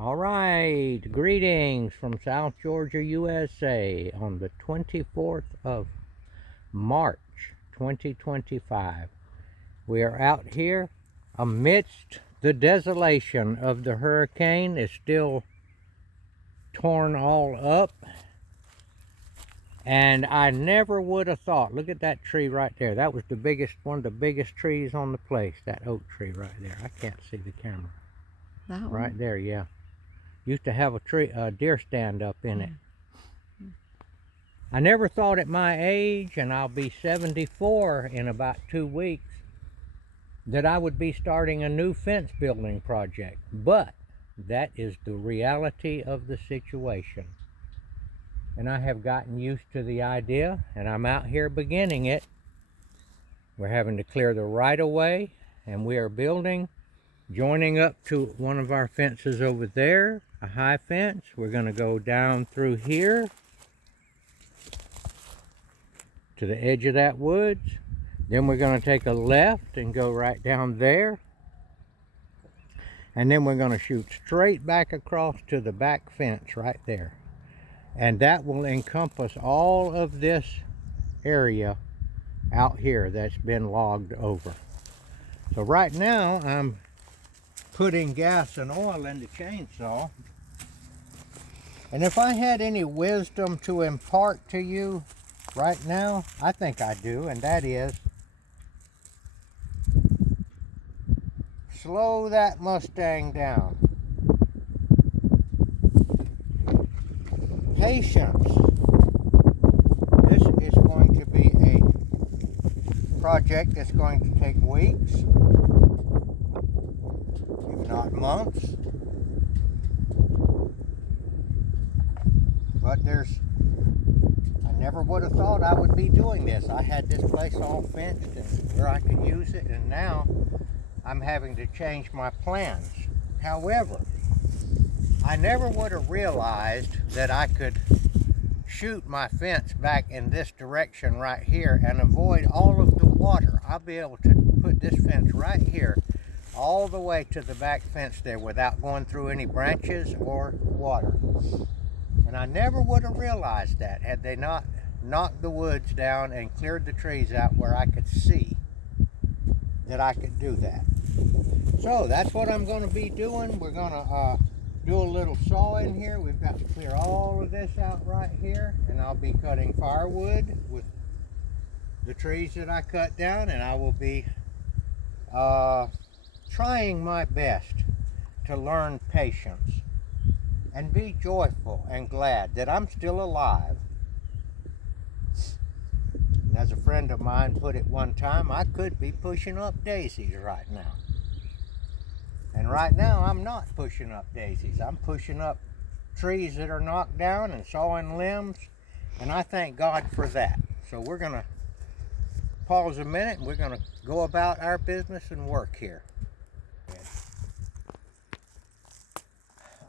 All right, greetings from South Georgia, USA on the 24th of March 2025. We are out here amidst the desolation of the hurricane. It's still torn all up. And I never would have thought, look at that tree right there. That was one of the biggest trees on the place, that oak tree right there. I can't see the camera. That one? Right there, yeah. Used to have a deer stand up in it. I never thought at my age, and I'll be 74 in about 2 weeks, that I would be starting a new fence building project. But that is the reality of the situation. And I have gotten used to the idea, and I'm out here beginning it. We're having to clear the right of way, and we are building, joining up to one of our fences over there, a high fence. We're going to go down through here to the edge of that woods. Then we're going to take a left and go right down there. And then we're going to shoot straight back across to the back fence right there. And that will encompass all of this area out here that's been logged over. So right now I'm putting gas and oil in the chainsaw. And if I had any wisdom to impart to you right now, I think I do, and that is slow that Mustang down. Patience. This is going to be a project that's going to take weeks, if not months. But I never would have thought I would be doing this. I had this place all fenced and where I could use it, and now I'm having to change my plans. However, I never would have realized that I could shoot my fence back in this direction right here and avoid all of the water. I'll be able to put this fence right here all the way to the back fence there without going through any branches or water. And I never would have realized that had they not knocked the woods down and cleared the trees out where I could see that I could do that. So that's what I'm going to be doing. We're going to do a little sawing here. We've got to clear all of this out right here, and I'll be cutting firewood with the trees that I cut down, and I will be trying my best to learn patience and be joyful and glad that I'm still alive. And as a friend of mine put it one time, I could be pushing up daisies right now. And right now I'm not pushing up daisies. I'm pushing up trees that are knocked down and sawing limbs, and I thank God for that. So we're going to pause a minute and we're going to go about our business and work here.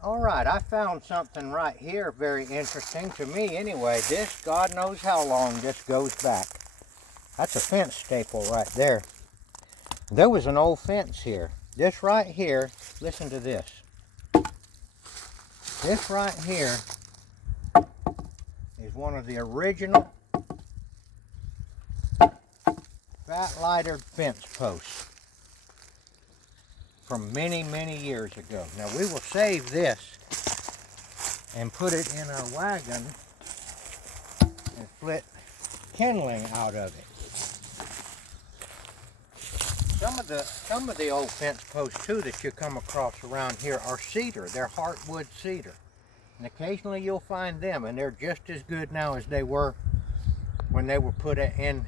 All right, I found something right here very interesting to me anyway. This, God knows how long this goes back. That's a fence staple right there. There was an old fence here. This right here, listen to this. This right here is one of the original fat lighter fence posts from many, many years ago. Now we will save this and put it in a wagon and split kindling out of it. Some of the old fence posts too that you come across around here are cedar. They're heartwood cedar. And occasionally you'll find them, and they're just as good now as they were when they were put in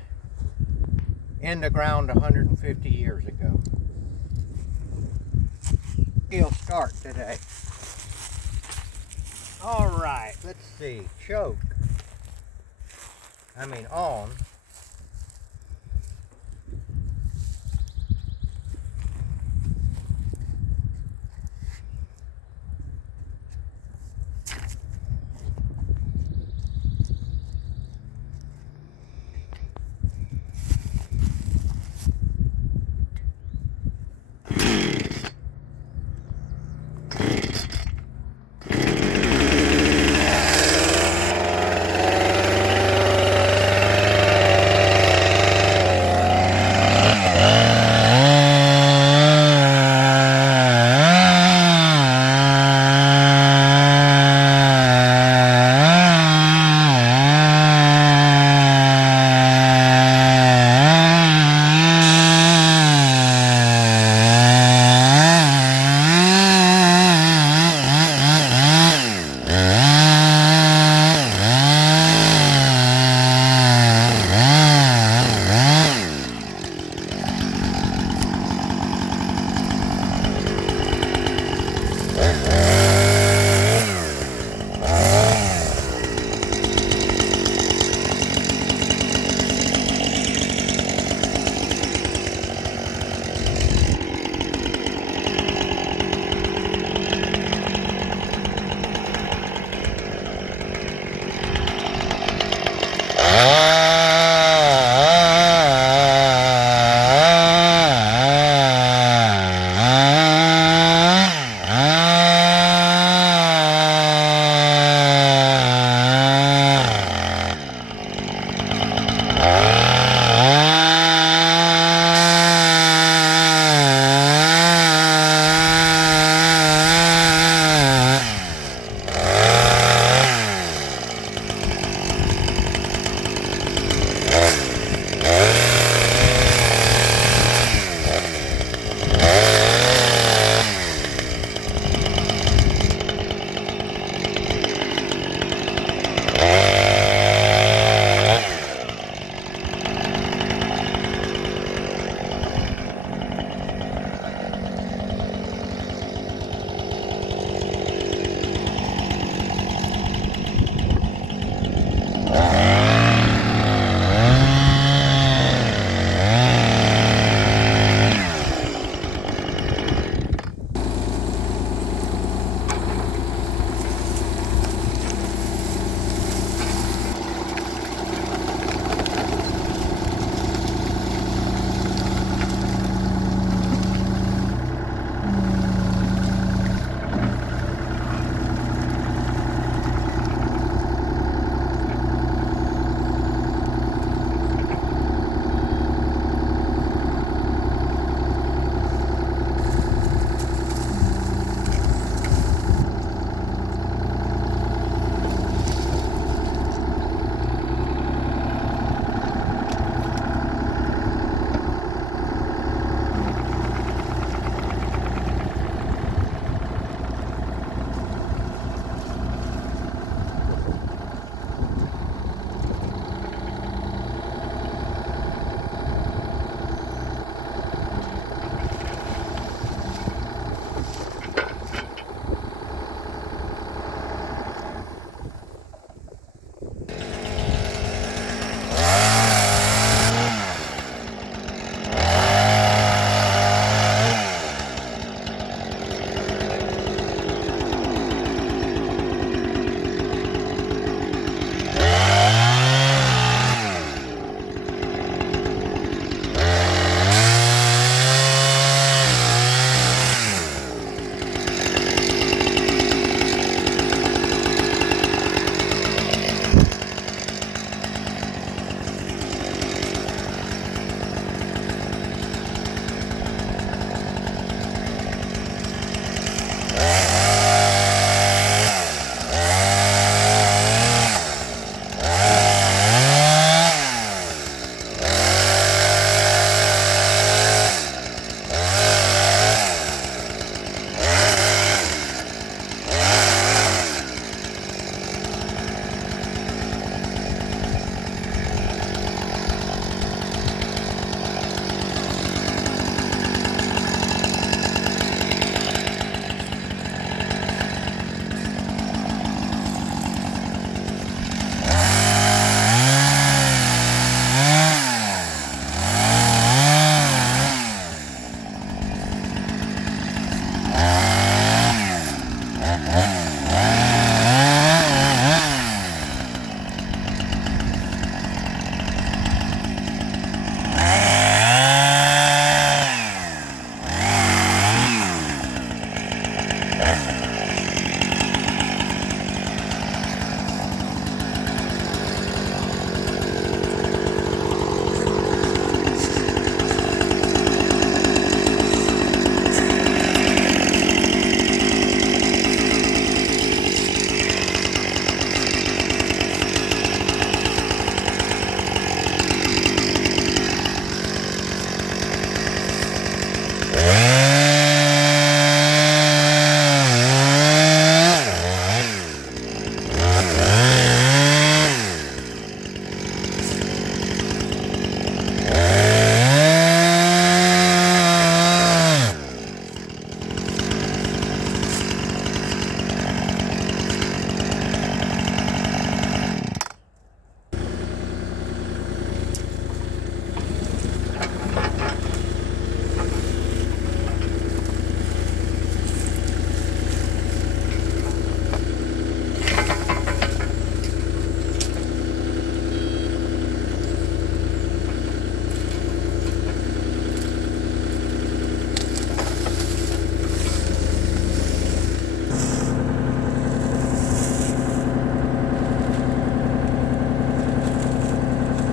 the ground 150 years ago. He'll start today. All right, let's see. Choke. On.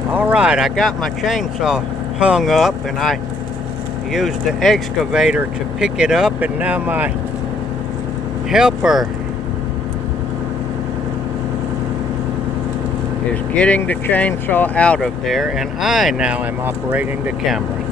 Alright, I got my chainsaw hung up and I used the excavator to pick it up, and now my helper is getting the chainsaw out of there, and I now am operating the camera.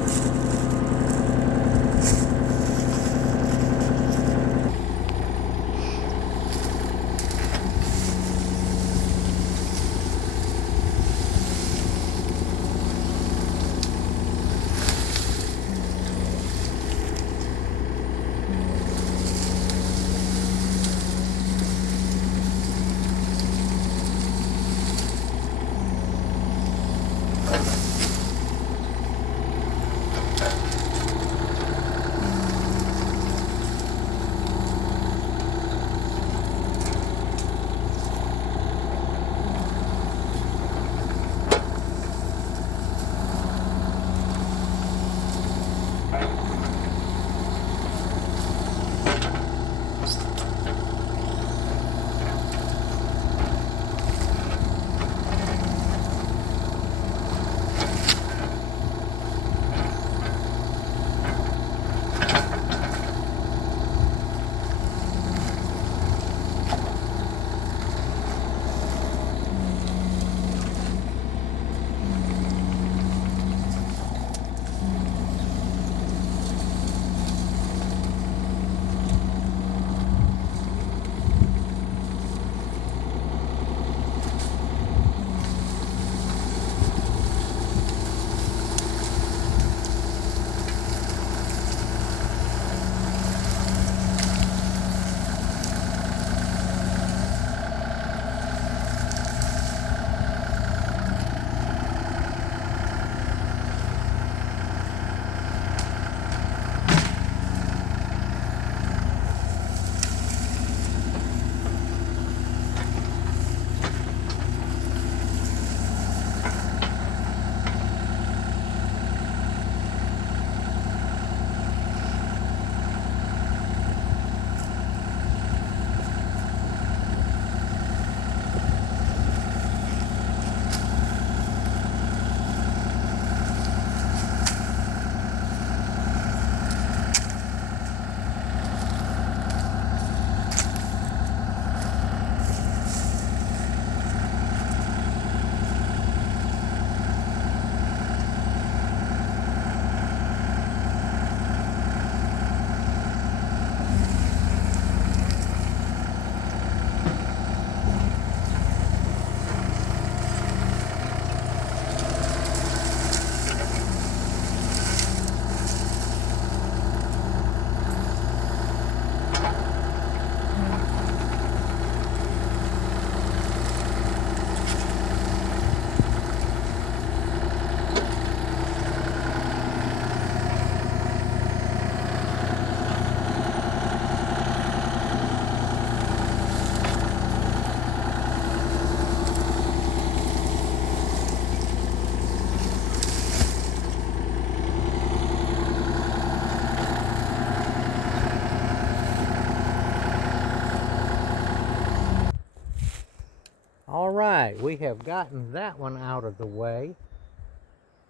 right, we have gotten that one out of the way.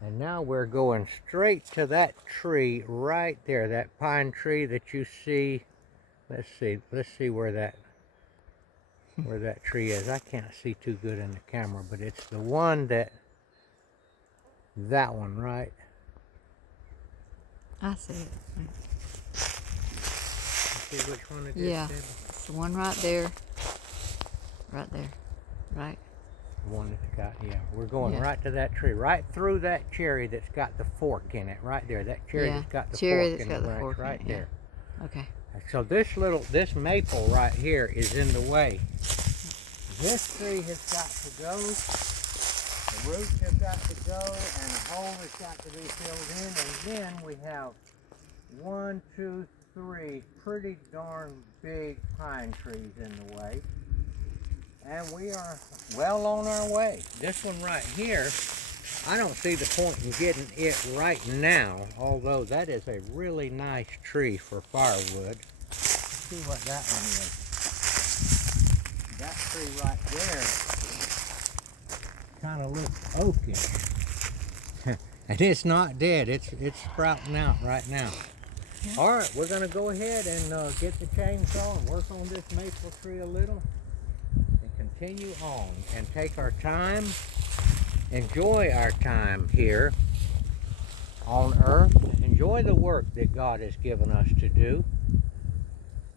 And now we're going straight to that tree right there, that pine tree that you see. Let's see where that tree is. I can't see too good in the camera, but it's the one that one, right? I see it. See which one it is? Yeah, it's the one right there. Right there. Right. The one that's got, yeah. We're going Yeah. right to that tree, right through that cherry that's got the fork in it, right there. That cherry that's got the cherry fork that's in got the the branch, fork in right it, there. yeah. Okay. So this maple right here is in the way. This tree has got to go. The roots have got to go, and a hole has got to be filled in. And then we have 1, 2, 3 pretty darn big pine trees in the way. And we are well on our way. This one right here, I don't see the point in getting it right now, although that is a really nice tree for firewood. Let's see what that one is. That tree right there kind of looks oakish. And it's not dead, it's sprouting out right now. Yeah. All right, we're gonna go ahead and get the chainsaw and work on this maple tree a little and continue on and take our time, enjoy our time here on earth, enjoy the work that God has given us to do.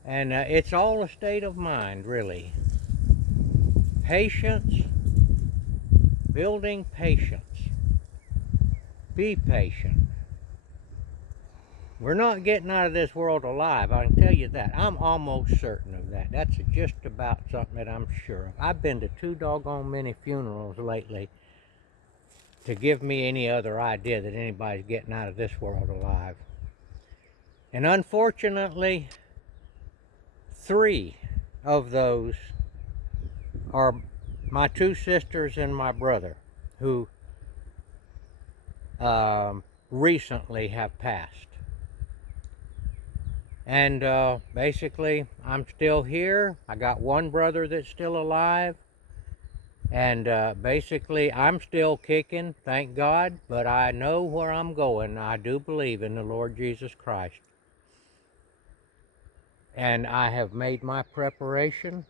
And it's all a state of mind, really. Patience, building patience. Be patient. We're not getting out of this world alive, I can tell you that. I'm almost certain of that. That's just about something that I'm sure of. I've been to 2 doggone many funerals lately to give me any other idea that anybody's getting out of this world alive. And unfortunately, 3 of those are my 2 sisters and my brother, who recently have passed. And basically, I'm still here. I got 1 brother that's still alive. And basically, I'm still kicking, thank God, but I know where I'm going. I do believe in the Lord Jesus Christ. And I have made my preparation.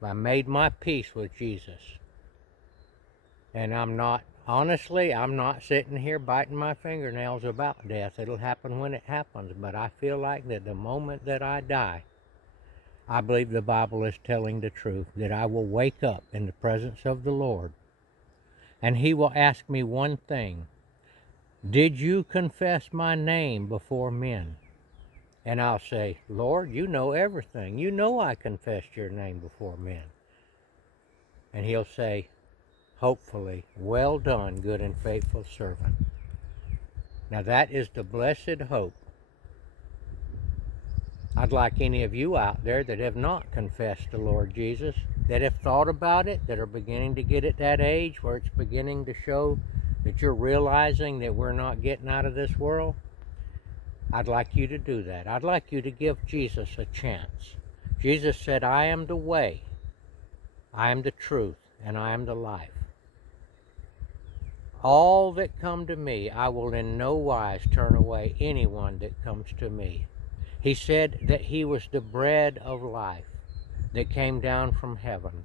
I made my peace with Jesus. And I'm not sitting here biting my fingernails about death. It'll happen when it happens. But I feel like that the moment that I die, I believe the Bible is telling the truth, that I will wake up in the presence of the Lord. And He will ask me one thing: did you confess my name before men? And I'll say, Lord, you know everything. You know I confessed your name before men. And He'll say, hopefully, well done, good and faithful servant. Now that is the blessed hope. I'd like any of you out there that have not confessed the Lord Jesus, that have thought about it, that are beginning to get at that age where it's beginning to show that you're realizing that we're not getting out of this world, I'd like you to do that. I'd like you to give Jesus a chance. Jesus said, I am the way, I am the truth, and I am the life. All that come to me, I will in no wise turn away anyone that comes to me. He said that He was the bread of life that came down from heaven.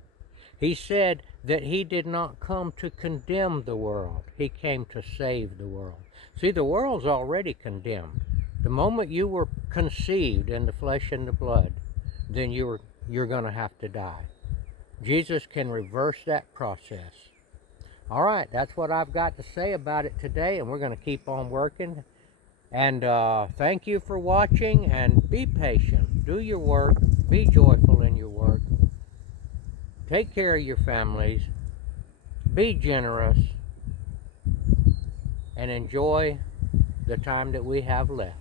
He said that He did not come to condemn the world. He came to save the world. See, the world's already condemned. The moment you were conceived in the flesh and the blood, then you're going to have to die. Jesus can reverse that process. All right, that's what I've got to say about it today, and we're going to keep on working. And thank you for watching, and be patient. Do your work. Be joyful in your work. Take care of your families. Be generous. And enjoy the time that we have left.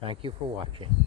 Thank you for watching.